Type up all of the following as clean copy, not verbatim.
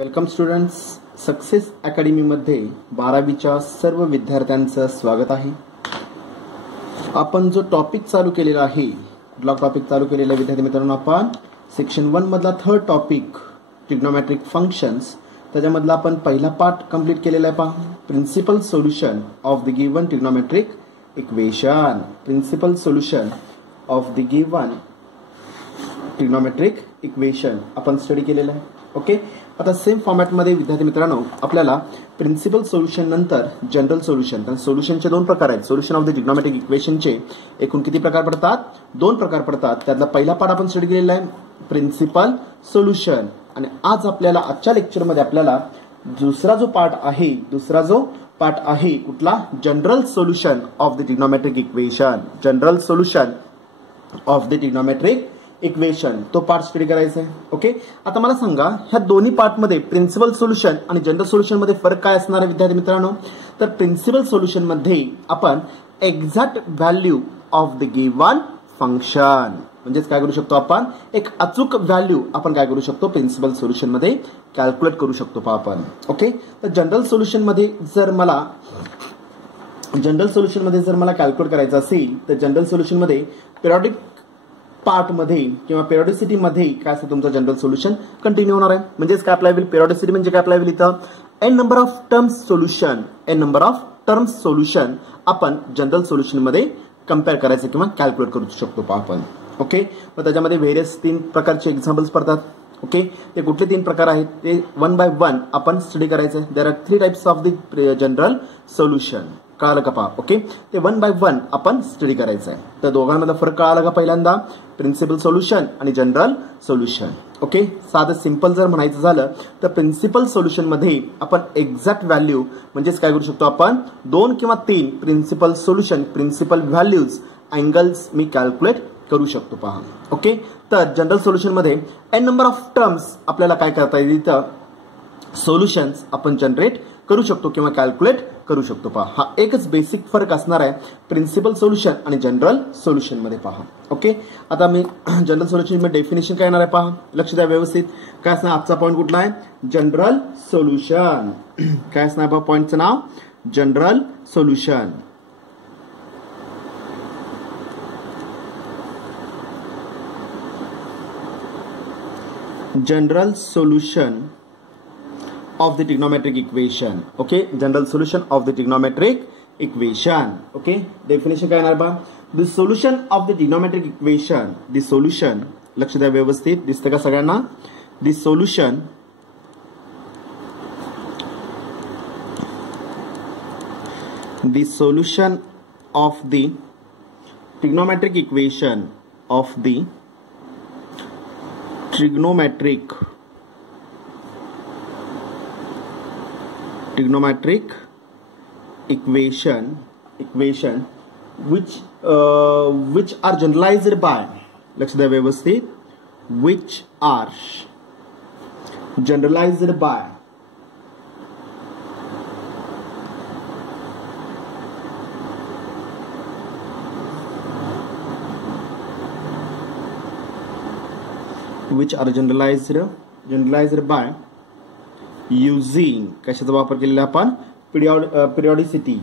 Welcome students, success academy मध्ये 12वीच्या सर्व विद्यार्थ्यांचं स्वागत आहे. आपण जो टॉपिक चालू केलेला आहे, विद्यार्थी मित्रांनो, आपण सेक्शन 1 मधला थर्ड टॉपिक ट्रिग्नोमेट्रिक फंक्शन्स, त्याच्यामधला आपण पहिला पार्ट कंप्लीट केलेला आहे. पहा, principal solution of the given trigonometric equation. Principal solution of the given trigonometric equation आपण स्टडी केलेलं आहे. ओके, आता सेम फॉर्मॅटमध्ये विद्यार्थी मित्रांनो आपल्याला प्रिन्सिपल सोल्युशन नंतर जनरल सोल्युशन, कारण सोल्युशनचे दोन प्रकार आहेत. सोल्युशन ऑफ द ट्रिग्नोमेट्रिक इक्वेशनचे एकूण किती प्रकार पडतात? दोन प्रकार पडतात. त्यातला पहिला पार्ट आपण स्टडी केलेला आहे, प्रिन्सिपल सोल्युशन. आणि आज आपल्याला आजच्या लेक्चरमध्ये आपल्याला दुसरा जो पार्ट आहे कुठला? General solution of the trigonometric equation. General solution of the trigonometric equation, तो पार्ट स्टडी करायचा आहे. ओके, आता मला सांगा, ह्या दोन्ही पार्टमध्ये प्रिन्सिपल सोल्युशन आणि जनरल सोल्युशन मध्ये फरक काय असणार आहे विद्यार्थी मित्रांनो? तर प्रिन्सिपल सोल्युशन मध्ये आपण exact value of the given function, म्हणजेच काय करू शकतो आपण? एक अचूक व्हॅल्यू आपण काय करू शकतो? प्रिन्सिपल सोल्युशन मध्ये कॅल्क्युलेट करू शकतो पहा आपण. ओके, तर जनरल सोल्युशन मध्ये जर मला कॅल्क्युलेट करायचं असेल तर जनरल सोल्युशन मध्ये पिरियॉडिक पार्ट मध्ये किंवा पेरिओडिसिटी मध्ये काय असतं तुमचं जनरल सोल्युशन कंटिन्यू होणार आहे. म्हणजेच काय अप्लाय होईल? पेरिओडिसिटी म्हणजे काय अप्लाय होईल? इथं n number of terms solution आपण जनरल सोल्युशन मध्ये कम्पेअर करायचं किंवा कॅल्क्युलेट करू शकतो पहा आपण. ओके, मग त्याच्यामध्ये व्हेरियस 3 प्रकारचे एक्झाम्पल्स पडतात. ओके, ते कुठले 3 प्रकार आहेत ते 1 बाय 1 आपण स्टडी करायचं. There are 3 types of the general solution. कळालं का पहा? ओके, ते 1 बाय 1 आपण स्टडी करायचं आहे. तर दोघांमध्ये फरक कळाला का? पहिल्यांदा प्रिन्सिपल सोल्युशन आणि जनरल सोल्युशन. ओके, साधं सिंपल जर म्हणायचं झालं तर प्रिन्सिपल सोल्युशन मध्ये आपण एक्झॅक्ट व्हॅल्यू, म्हणजेच काय करू शकतो आपण? 2 किंवा 3 principal solution, principal values, angles मी कॅल्क्युलेट करू शकतो पहा. ओके, तर जनरल सोल्युशन मध्ये एन नंबर ऑफ टर्म्स आपल्याला काय करता येईल? इथं सोल्युशन्स आपण जनरेट करू शकतो किंवा कॅल्क्युलेट करू शकतो पहा. हा एकच बेसिक फरक असणार आहे प्रिन्सिपल सोल्युशन आणि जनरल सोल्युशन मध्ये पहा. ओके, आता मी जनरल सोल्युशन मध्ये डेफिनेशन काय येणार आहे पहा, लक्ष द्या व्यवस्थित. काय असणार आजचा पॉईंट? कुठला आहे? General solution. काय असणार पहा पॉईंटचं नाव? General solution. General solution of the trigonometric equation. Okay, general solution of the trigonometric equation. Okay, definition काय येणार बा? The solution of the trigonometric equation, the solution, लक्ष द्या व्यवस्थित, दिसतं का सगळ्यांना? The solution of the trigonometric equation of the trigonometric equation which are generalized by, लक्ष द्या व्यवस्थित, which are generalized by by using, कशाचा वापर केलेला आपण? पिरियॉडिसिटी.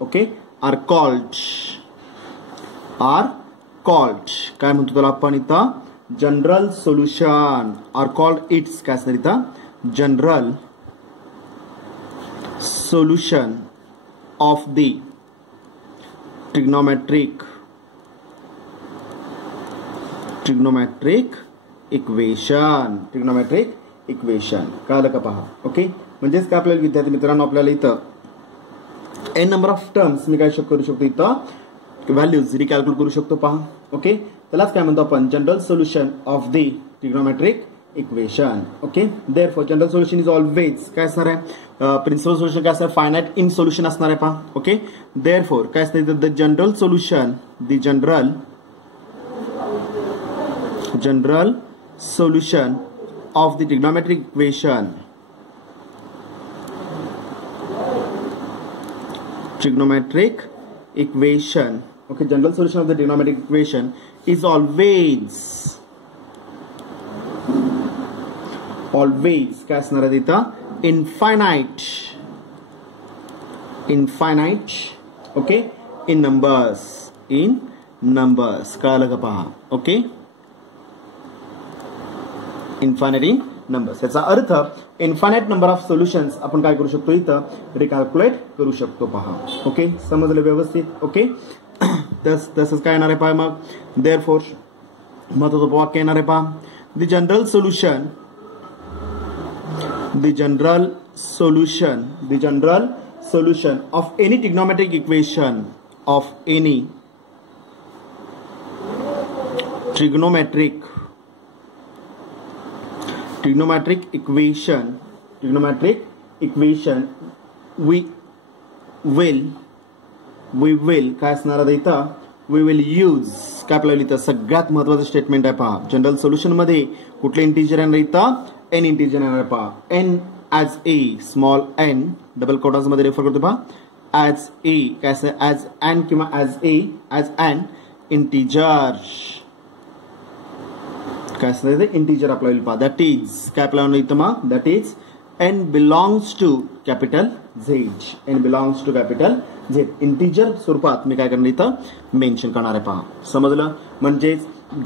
ओके, आर कॉल्ड काय म्हणतो त्याला आपण इथं? General solution. Are called its काय असणार इथं? General solution of the trigonometric equation. कळालं का पहा? ओके, म्हणजेच काय आपल्याला विद्यार्थी मित्रांनो आपल्याला इथं एन नंबर ऑफ टर्म्स मी काय करू शकतो? इथं व्हॅल्यूज रिकॅल्क्युलेट करू शकतो पहा. ओके, त्यालाच काय म्हणतो आपण? General solution of the trigonometric equation. Okay, therefore general solution is always काय असणार आहे? प्रिन्सिपल सोल्युशन काय असणार? फायनाइट इन सोल्युशन असणार आहे पहा. ओके, देअरफॉर काय असणार? The general solution, general solution of the trigonometric equation okay, general solution of the trigonometric equation is always काय असणार आहे तिथं, इनफायनाइट ओके, इन नंबर्स कळालं का पहा. ओके, इन्फायनाइट इन नंबर्स, याचा अर्थ इन्फायनाइट नंबर ऑफ सोल्युशन्स आपण काय करू शकतो इथं, रिकॅल्क्युलेट करू शकतो पहा. ओके, समजलं व्यवस्थित. ओके, तसंच काय येणार आहे पहा. मग देअरफॉर महत्वाचं वाक्य येणार आहे पहा, the general solution of any trigonometric equation of any trigonometric equation we will काय असणार आहे इथं, we will use काय आपल्याला इथं सगळ्यात महत्वाचं स्टेटमेंट आहे पहा. जनरल सोल्युशन मध्ये कुठले इंटिजर येणार इथं, n इंटिजर येणार आहे पहा. n as a, small n double quotas मध्ये रेफर करतो पहा, ॲज a काय असं, ॲज n किंवा ॲज an इंटिजर काय असणार आहे, इंटिजर आपल्याला पहा. दॅट इज काय आपल्याला इथं मग, that is n belongs to capital z, integer स्वरूपात मी काय करणार इथं मेन्शन करणार आहे पहा. समजलं. म्हणजे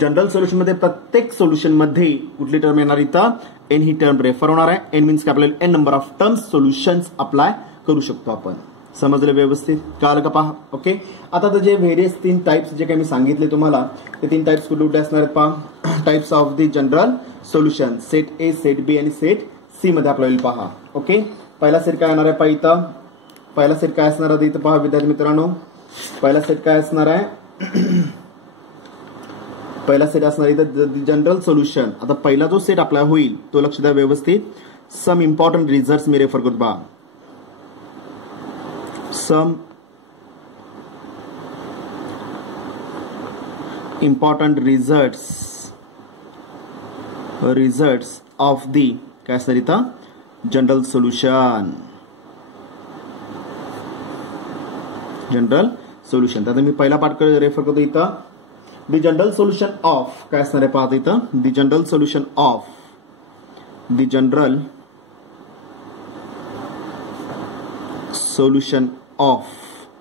जनरल सोल्युशन मध्ये प्रत्येक सोल्युशन मध्ये कुठली टर्म येणार इथं, n ही टर्म रेफर होणार आहे. n मीन्स काय आपल्याला n number of terms solutions apply करू शकतो आपण. समजलं व्यवस्थित, कळालं का पहा. ओके, आता तर जे व्हेरियस 3 टाइप्स जे काही मी सांगितले तुम्हाला, ते 3 टाइप्स कुठे असणार आहेत पहा. Types of the general solution, set A, set B आणि सेट सी मध्ये आपल्याला पहा. ओके, पहिला सेट काय येणार आहे पहा इथं, पहिला सेट काय असणार आहे इथं पहा विद्यार्थी मित्रांनो. पहिला सेट काय असणार आहे, पहिला सेट असणार इथं जनरल सोल्युशन. आता पहिला जो सेट आपला होईल तो लक्ष द्या व्यवस्थित. सम इम्पॉर्टंट रिझल्ट्स मी रेफर करतो पहा. Some important results of the काय असणार इथं, जनरल सोल्युशन. तर मी पहिला पार्ट रेफर करतो इथं. द जनरल सोल्युशन ऑफ काय असणार आहे पाहत इथं, the general solution of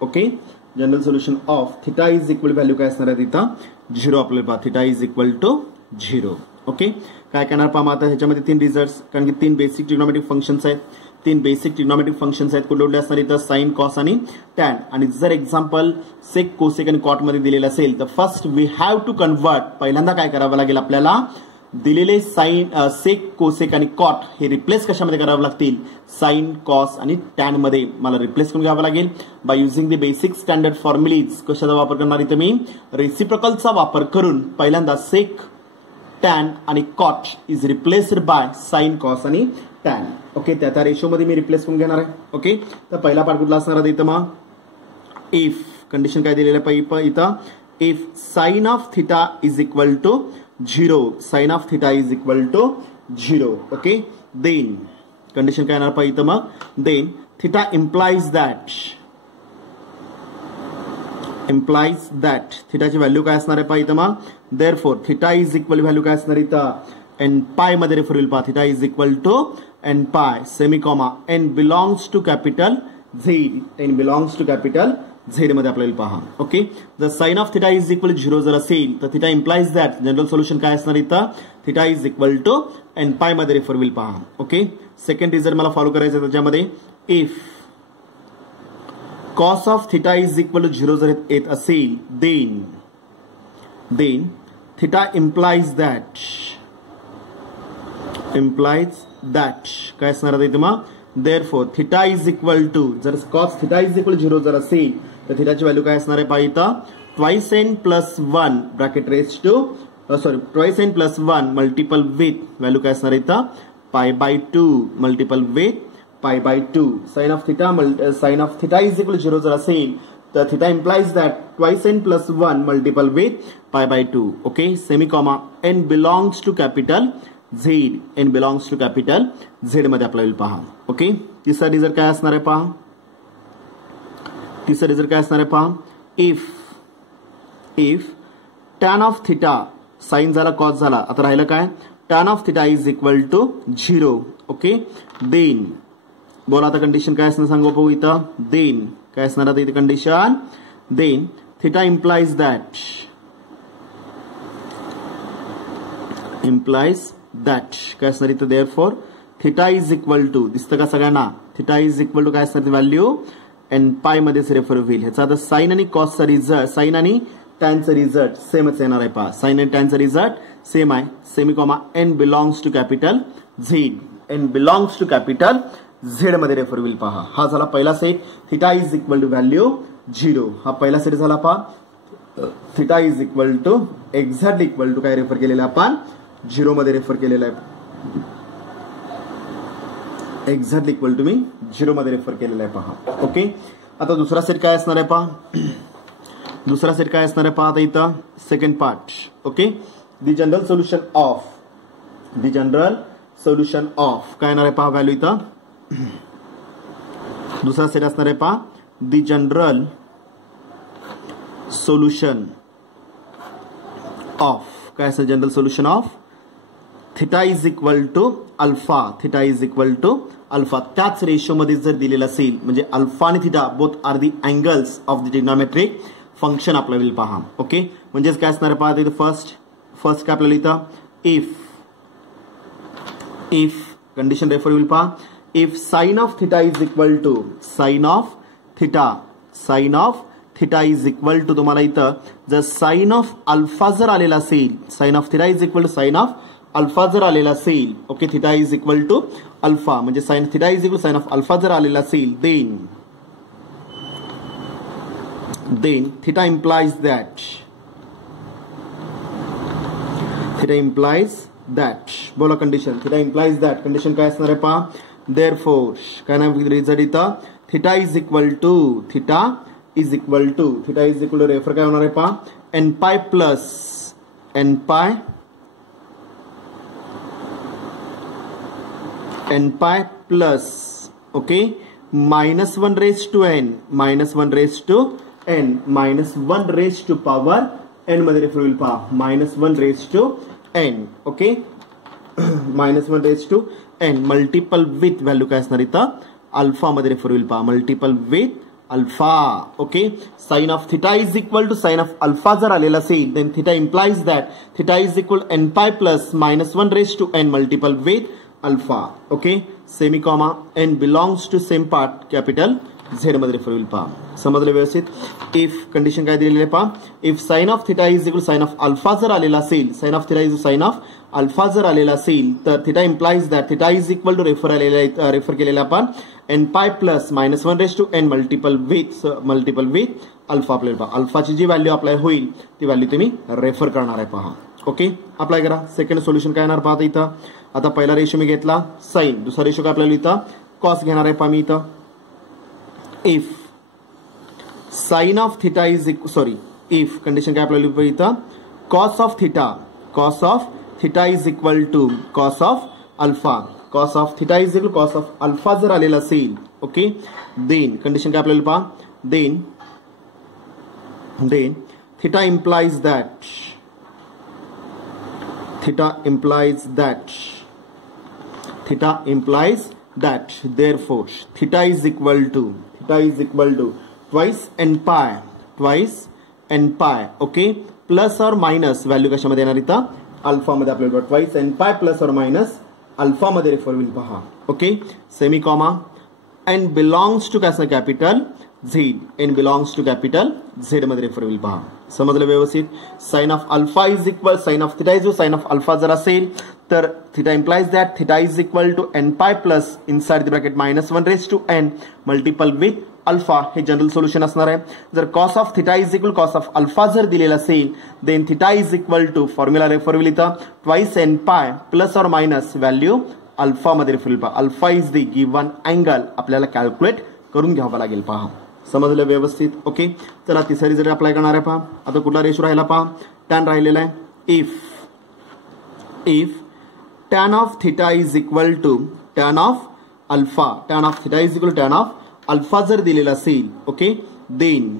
okay, general solution of theta is equal value काय असणार आहे तिथं, 0 आपल्याला पहा. Theta is equal to 0. Okay, काय करणार पहा आता ह्याच्यामध्ये 3 रिझल्ट्स, कारण की 3 बेसिक ट्रिग्नोमेट्रिक फंक्शन्स आहेत. 3 बेसिक ट्रिग्नोमेट्रिक फंक्शन्स आहेत. कुठले असणार इथं, साइन, कॉस आणि टॅन. आणि जर एक्झाम्पल सेक, कोसेक आणि कॉट मध्ये दिलेलं असेल तर first we have to convert, पहिल्यांदा काय करावं लागेल आपल्याला, दिलेले साइन, सेक, कोसेक आणि कॉट हे रिप्लेस कशामध्ये करावं लागतील, साइन, कॉस आणि टॅन मध्ये मला रिप्लेस करून घ्यावं लागेल. By using the basic standard formulae. कशाचा वापर करणार इथं मी, रेसिप्रोकलचा वापर करून पहिल्यांदा सेक, टॅन आणि cot is replaced by sine, cos आणि टॅन. ओके, त्या रेशो मध्ये मी रिप्लेस करून घेणार आहे. ओके, तर पहिला पार्ट कुठला असणार आहे इथं मग, इफ कंडिशन काय दिलेलं आहे इथं, if sine of theta is equal to 0, sine of theta is equal to 0. Okay, then condition काय येणार पाहिजे इथं मग, देन थिटा इम्प्लाइज दॅट थिटाची व्हॅल्यू काय असणार आहे पाहिजे इथं मग, therefore theta is equal value काय असणार इथं, एन पाय मध्ये रेफर होईल पहा. Theta is equal to n pi semi comma n belongs to capital Z, Z मध्ये आपल्याला पहा. ओके, जर sine of theta is equal 0 जर असेल तर theta implies that general solution काय असणार इथं, theta is equal to n pi मध्ये रेफर होईल पहा. ओके, सेकंड रिझल्ट मला फॉलो करायचं त्याच्यामध्ये, if cos of theta is equal to 0 जर येत असेल, देन थिटा इम्प्लाइज दॅट काय असणार आहे इथं मग, therefore theta is equal to, जर कॉस थिटा इज इक्वल 0 जर असेल तर थिटाची व्हॅल्यू काय असणार आहे पाहिजे इथं, twice n plus 1 bracket raise to twice n plus 1 multiple with value काय असणार आहे इथं, pi by 2 multiple with pi by 2. Sine of theta is equal 0 जर असेल तर theta implies that twice n plus 1 multiple with pi by 2. Okay, semi comma n belongs to capital Z, n belongs to capital Z मध्ये आपल्याला पहा. Okay, तिसरा result काय असणार आहे पहा, if if tan of theta sine झाला कॉस झाला आता राहिलं काय tan of theta is equal to 0 okay then बोला आता कंडिशन काय असणार सांगू बघू इथं देन काय असणार आता इथे condition then theta implies that काय असणार इथं therefore theta is equal to दिसतं का सगळ्यांना थिटा इज इक्वल टू काय असणार व्हॅल्यू एन पाय मध्येच रेफर होईल ह्याचा आता साइन आणि कॉसचा रिझल्ट साइन आणि टॅनचा रिझल्ट सेमच येणार आहे पहा साइन आणि टॅनचा रिझल्ट सेम आहे semi comma N belongs to capital Z n belongs to capital Z मध्ये रेफर होईल पहा हा झाला पहिला set theta is equal to value 0 हा पहिला सेट झाला पहा theta is equal to exactly equal to काय रेफर केलेला आपण 0 मध्ये रेफर केलेला आहे एक्झॅक्टली इक्वल टू मी 0 मध्ये रेफर केलेला आहे पहा ओके आता दुसरा सेट काय असणार आहे पहा दुसरा सेट काय असणार आहे पहा आता इथं second part okay the general solution of काय येणार आहे पहा व्हॅल्यू इथं दुसरा सेट असणार आहे पहा द जनरल सोल्युशन ऑफ काय असणार general solution of theta is equal to alpha त्याच रेशो मध्ये जर दिलेला असेल म्हणजे अल्फा आणि थिटा both are the angles of the trigonometric function आपल्याला होईल पहा ओके म्हणजेच काय असणार पहा तिथे फर्स्ट काय आपल्याला इथं इफ कंडिशन रेफर होईल पहा if sine of theta is equal to sine of theta is equal to तुम्हाला इथं जर साइन ऑफ अल्फा जर आलेला असेल sine of theta is equal to sine of alpha जर आलेला असेल okay theta is equal to alpha म्हणजे sine theta is equal sine of alpha जर आलेला असेल then theta implies that बोला condition theta implies that condition काय असणार आहे पहा therefore काय नाव रिझल्ट इथं theta is equal to refer काय होणार आहे पहा n pi plus okay -1 raised to n -1 raised to power n मध्ये रेफर होईल पहा -1 raised to n okay -1 raised to n multiple with value काय असणार इथं अल्फा मध्ये रेफर होईल पहा multiple with alpha okay sine of theta is equal to sine of alpha जर आलेला असेल then theta implies that theta is equal n pi plus -1 raised to n multiple with alpha okay semi comma n belongs to same part capital Z मध्ये refer होईल पहा समजलं व्यवस्थित if condition काय दिलेली आहे पहा if sine of theta is equal sine of alpha जर आलेला असेल sine of theta is sine of alpha जर आलेला असेल तर theta implies that theta is equal to refer केलेला आपण n pi plus -1 raised to n multiple with alpha आपल्याला पहा अल्फाची जी व्हॅल्यू अप्लाय होईल ती व्हॅल्यू तुम्ही रेफर करणार आहे पहा ओके अप्लाय करा सेकंड सोल्युशन काय येणार पहा इथं आता पहिला रेशो मी घेतला साइन दुसरा रेशो काय आपल्याला इथं कॉस घेणार आहे पहा मी इथं if sin of theta is if condition काय आपल्याला इथं cos of theta is equal to cos of theta is equal to cos of alpha जर आलेला असेल ओके then कंडिशन काय आपल्याला पहा then theta implies that therefore theta is equal to twice n pi okay plus or minus value कशामध्ये येणार इथं alpha मध्ये आपल्याला twice n pi plus or minus alpha मध्ये रेफर होईल पहा okay semi comma n belongs to काय capital Z मध्ये रेफर होईल पहा समजलं व्यवस्थित sine of alpha is equal sine of theta is sine of alpha जर असेल तर theta implies that theta is equal to n pi plus inside the bracket -1 raised to n multiple with alpha हे general solution असणार आहे जर cos of theta is equal cos of alpha जर दिलेला असेल then theta is equal to formula refer होईल इथं twice n pi plus or minus value alpha मध्ये रेफर होईल पहा alpha is the given angle आपल्याला कॅल्क्युलेट करून घ्यावा लागेल पहा समजलं व्यवस्थित ओके चला तिसरा रिझल्ट अप्लाय करणार आहे पहा आता कुठला रेशो राहिला पहा टॅन राहिलेला आहे if tan of theta is equal to tan of theta is equal to tan of alpha जर दिलेला असेल okay then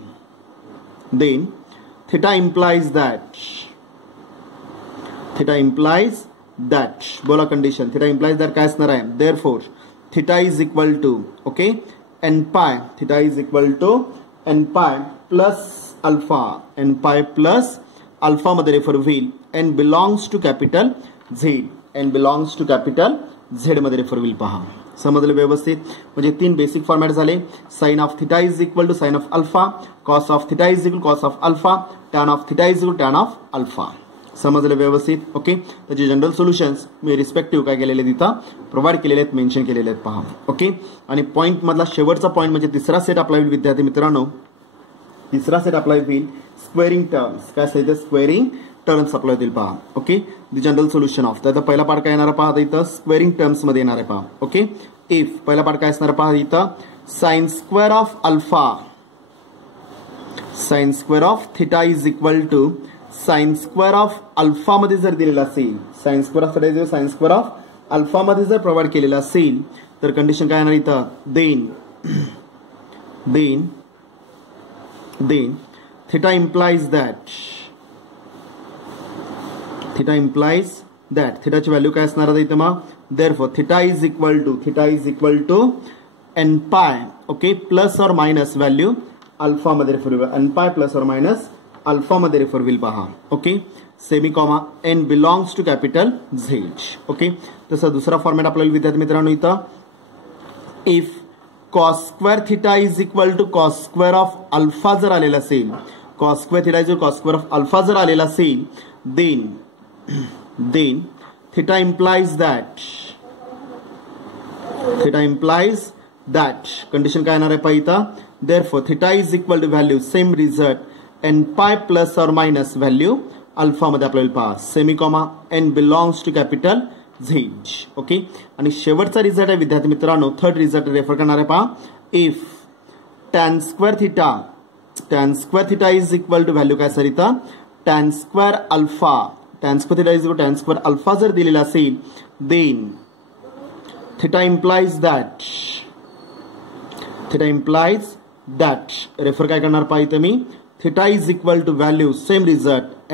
theta implies that बोला कंडिशन थिटा इम्प्लाइज दॅट काय असणार आहे therefore theta is equal to okay n pi theta is equal to n pi plus alpha n pi plus alpha मध्ये refer होईल n belongs to capital Z n belongs to capital Z मध्ये refer होईल पहा समजलं व्यवस्थित म्हणजे तीन basic format झाले sine of theta is equal to sine of alpha cos of theta is equal cos of alpha tan of theta is equal tan of alpha समजलं व्यवस्थित ओके त्याचे जनरल सोल्युशन्स मी रिस्पेक्टिव्ह काय केलेले तिथं provide केलेले आहेत mention केलेले आहेत पहा ओके आणि पॉईंट मधला शेवटचा पॉईंट म्हणजे तिसरा सेट अप्लाय होईल विद्यार्थी मित्रांनो तिसरा सेट अप्लाय होईल स्क्वेअरिंग टर्म्स काय असेल तर स्क्वेअरिंग टर्म्स अप्लाय होतील पहा okay the general solution of त्याचा पहिला पार्ट काय येणार पहा इथं स्क्वेअरिंग टर्म्स मध्ये येणार आहे पहा ओके इफ पहिला पार्ट काय असणार पहा इथं sine square of alpha sine square of theta is equal to sine square of alpha मध्ये जर दिलेला असेल sine square of theta sine square of alpha मध्ये जर प्रोव्हाइड केलेला असेल तर कंडिशन काय येणार इथं देन थिटा इम्प्लाइज दॅट थिटाची व्हॅल्यू काय असणार आहे इथं मग therefore theta is equal to n pi okay plus or minus value alpha मध्ये रेफर होईल n pi plus or minus alpha मध्ये रेफर होईल पहा okay semi comma N belongs to capital Z okay तसा दुसरा फॉर्मॅट आपल्याला विद्यार्थी मित्रांनो इथं if cos square theta is equal to cos square of alpha जर आलेला असेल cos square theta is cos square of alpha जर आलेला असेल then theta implies that condition काय येणार आहे पहा इथं therefore theta is equal to value same result N pi plus or minus value alpha मध्ये आपल्याला पहा semi comma N belongs to capital Z okay आणि शेवटचा रिझल्ट आहे विद्यार्थी मित्रांनो थर्ड रिझल्ट रेफर करणार आहे पहा if tan square theta is equal to value काय सर इथं tan square theta is equal tan square alpha जर दिलेला असेल then theta implies that refer काय करणार पहा इथं मी theta is equal to value same result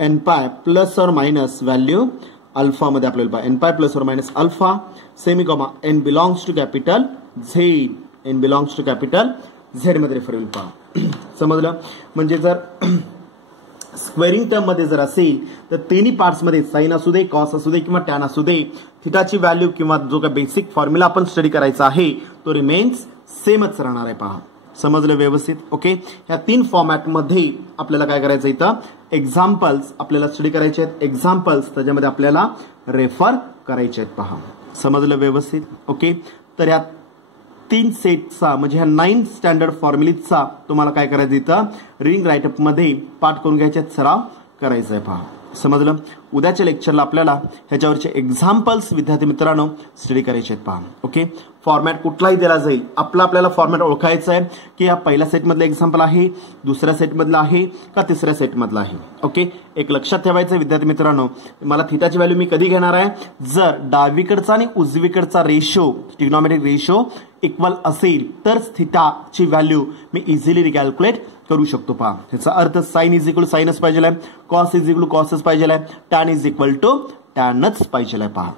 N pi plus or minus value alpha मध्ये आपल्याला पहा n pi plus or minus alpha semi comma N belongs to capital Z मध्ये refer होईल पहा समजलं म्हणजे जर स्क्वेअरिंग टर्म मध्ये जर असेल तर तिन्ही पार्ट्स मध्ये साइन असू दे कॉस असू दे किंवा टॅन असू दे थिटाची व्हॅल्यू किंवा जो काही बेसिक फॉर्म्युला आपण स्टडी करायचा आहे तो रिमेन्स सेमच राहणार आहे पहा समजलं व्यवस्थित ओके ह्या तीन फॉर्मॅट मध्ये आपल्याला काय करायचं इथं एक्झाम्पल्स आपल्याला स्टडी करायचे आहेत एक्झाम्पल्स त्याच्यामध्ये आपल्याला रेफर करायचे आहेत पहा समजलं व्यवस्थित ओके तर ह्या तीन सेटचा म्हणजे ह्या 9 स्टँडर्ड फॉर्म्युलीजचा तुम्हाला काय करायचं इथं रिंग राईटअप मध्ये पाठ करून घ्यायचे सराव करायचा आहे पहा समजलं उद्याच्या लेक्चरला आपल्याला ह्याच्यावरचे एक्झाम्पल्स विद्यार्थी मित्रांनो स्टडी करायचे आहेत पहा ओके फॉर्मॅट कुठलाही दिला जाईल आपल्याला फॉर्मॅट ओळखायचा आहे की या पहिल्या सेटमधलं एक्झाम्पल आहे दुसऱ्या सेटमधलं आहे का तिसऱ्या सेटमधलं आहे ओके एक लक्षात ठेवायचं विद्यार्थी मित्रांनो मला थिटाची व्हॅल्यू मी कधी घेणार आहे जर डावीकडचा आणि उजवीकडचा रेशो ट्रिग्नोमेट्रिक रेशो इक्वल असेल तर थिटाची व्हॅल्यू मी इझिली रिकॅल्क्युलेट करू शकतो पहा ह्याचा अर्थ साइन इज इक्वल साइनच पाहिजे कॉस इज इक्वल कॉसच पाहिजे टॅन इज इक्वल टू टॅनच पाहिजे पहा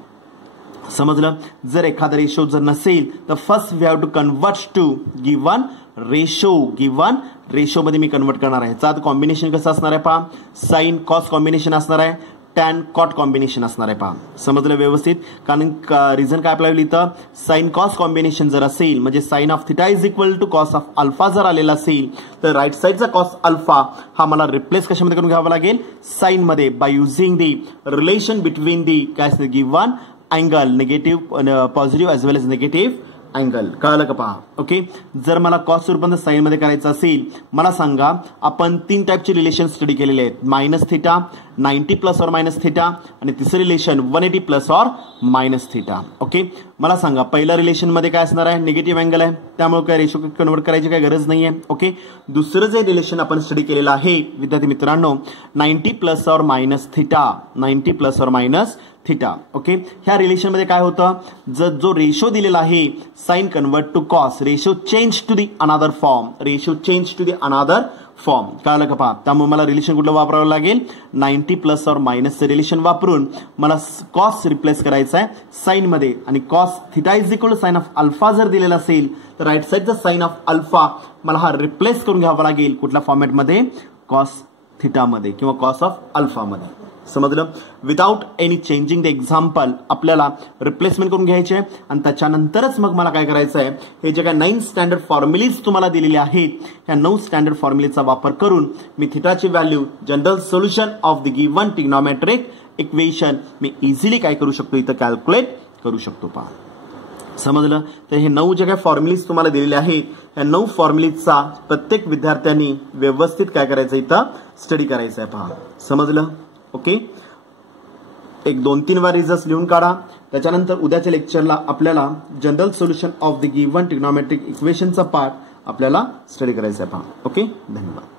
समजलं जर एखादा रेशो जर नसेल तर first we have to convert to given ratio मध्ये मी कन्वर्ट करणार आहे ह्याचा कॉम्बिनेशन कसं असणार आहे पहा साइन कॉस कॉम्बिनेशन असणार आहे टॅन कॉट कॉम्बिनेशन असणार आहे पहा समजलं व्यवस्थित कारण रिझन काय आपल्याला इथं साइन कॉस कॉम्बिनेशन जर असेल म्हणजे sine of theta is equal to cos of alpha जर आलेला असेल तर राईट साइडचा कॉस अल्फा हा मला रिप्लेस कशामध्ये करून घ्यावा लागेल साइन मध्ये by using the relation between the काय given angle negative positive as well as negative angle कळलं का पहा ओके जर मला कॉस रूपांतर साइन मध्ये करायचं असेल मला सांगा आपण 3 टाइपचे रिलेशन स्टडी केलेले आहेत minus theta 90 plus or minus theta आणि तिसरं relation 180 plus or minus theta okay मला सांगा पहिल्या रिलेशन मध्ये काय असणार आहे निगेटिव्ह अँगल आहे त्यामुळे काय रेशो कन्वर्ट करायची काही गरज नाहीये ओके दुसरं जे रिलेशन आपण स्टडी केलेलं आहे विद्यार्थी मित्रांनो 90 plus or minus theta okay ह्या रिलेशन मध्ये काय होतं जो रेशो दिलेला आहे sine convert to cos ratio change to the another form form. कळलं का पहा. त्यामुळे मला रिलेशन कुठलं वापरावं लागेल 90 प्लस और मायनसचं रिलेशन वापरून मला कॉस रिप्लेस करायचं आहे साइन मध्ये आणि cos theta is equal to sine of alpha जर दिलेला असेल तर राईट साइडचा साइन ऑफ अल्फा मला हा रिप्लेस करून घ्यावा लागेल कुठल्या फॉर्मॅटमध्ये कॉस थिटामध्ये किंवा कॉस ऑफ अल्फामध्ये. समजलं. Without any changing the example आपल्याला रिप्लेसमेंट करून घ्यायचे आहे आणि त्याच्यानंतरच मग मला काय करायचं आहे हे जे काय 9 स्टँडर्ड फॉर्म्युलीज तुम्हाला दिलेले आहेत ह्या 9 स्टँडर्ड फॉर्म्युलेचा वापर करून मी थिटाची value general solution of the given trigonometric equation मी इझिली काय करू शकतो इथं कॅल्क्युलेट करू शकतो. पहा समजलं. तर हे 9 जे काही फॉर्म्युलीज तुम्हाला दिलेले आहेत या 9 फॉर्म्युलीजचा प्रत्येक विद्यार्थ्यांनी व्यवस्थित काय करायचं इथं स्टडी करायचं आहे. पहा समजलं. ओके. एक 2-3 वेळा रिझल्ट लिहून काढा. त्याच्यानंतर उद्याच्या लेक्चरला आपल्याला general solution of the given trigonometric इक्वेशनचा पार्ट आपल्याला स्टडी करायचा आहे. पहा. ओके. धन्यवाद.